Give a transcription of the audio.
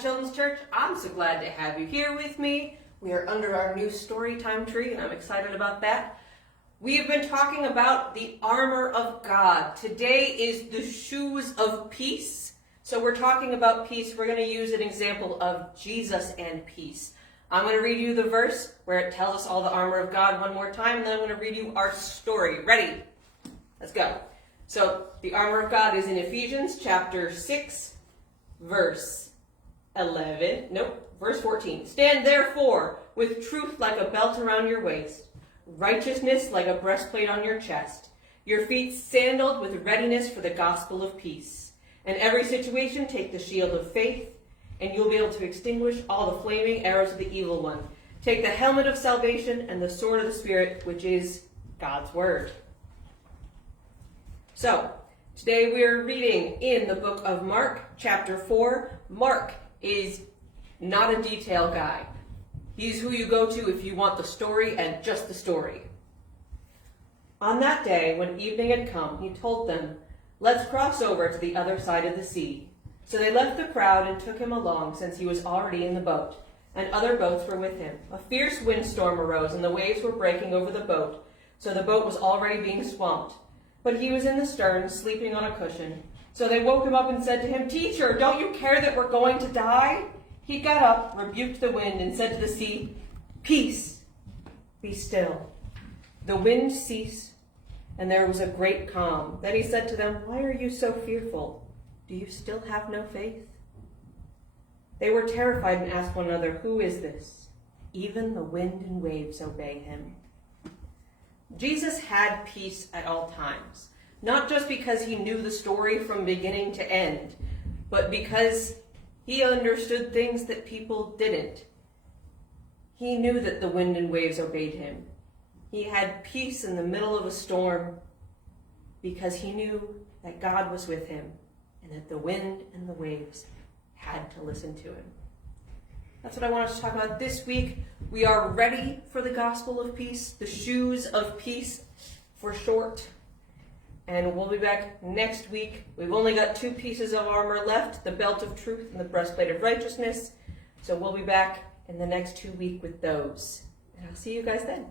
Children's Church. I'm so glad to have you here with me. We are under our new story time tree, and I'm excited about that. We have been talking about the armor of God. Today is the shoes of peace. So we're talking about peace. We're going to use an example of Jesus and peace. I'm going to read you the verse where it tells us all the armor of God one more time, and then I'm going to read you our story. Ready? Let's go. So the armor of God is in Ephesians chapter 6, verse 14. Stand therefore with truth like a belt around your waist, righteousness like a breastplate on your chest, your feet sandaled with readiness for the gospel of peace. In every situation, take the shield of faith, and you'll be able to extinguish all the flaming arrows of the evil one. Take the helmet of salvation and the sword of the Spirit, which is God's word. So, today we are reading in the book of Mark, chapter 4. Mark is not a detail guy. He's who you go to if you want the story and just the story. On that day, when evening had come, he told them, "Let's cross over to the other side of the sea." So they left the crowd and took him along, since he was already in the boat, and other boats were with him. A fierce windstorm arose, and the waves were breaking over the boat, so the boat was already being swamped. But he was in the stern, sleeping on a cushion. So they woke him up and said to him, "Teacher, don't you care that we're going to die?" He got up, rebuked the wind, and said to the sea, "Peace, be still." The wind ceased, and there was a great calm. Then he said to them, "Why are you so fearful? Do you still have no faith?" They were terrified and asked one another, "Who is this? Even the wind and waves obey him." Jesus had peace at all times, not just because he knew the story from beginning to end, but because he understood things that people didn't. He knew that the wind and waves obeyed him. He had peace in the middle of a storm because he knew that God was with him and that the wind and the waves had to listen to him. That's what I want us to talk about this week. We are ready for the gospel of peace, the shoes of peace for short. And we'll be back next week. We've only got 2 pieces of armor left, the belt of truth and the breastplate of righteousness. So we'll be back in the next 2 weeks with those. And I'll see you guys then.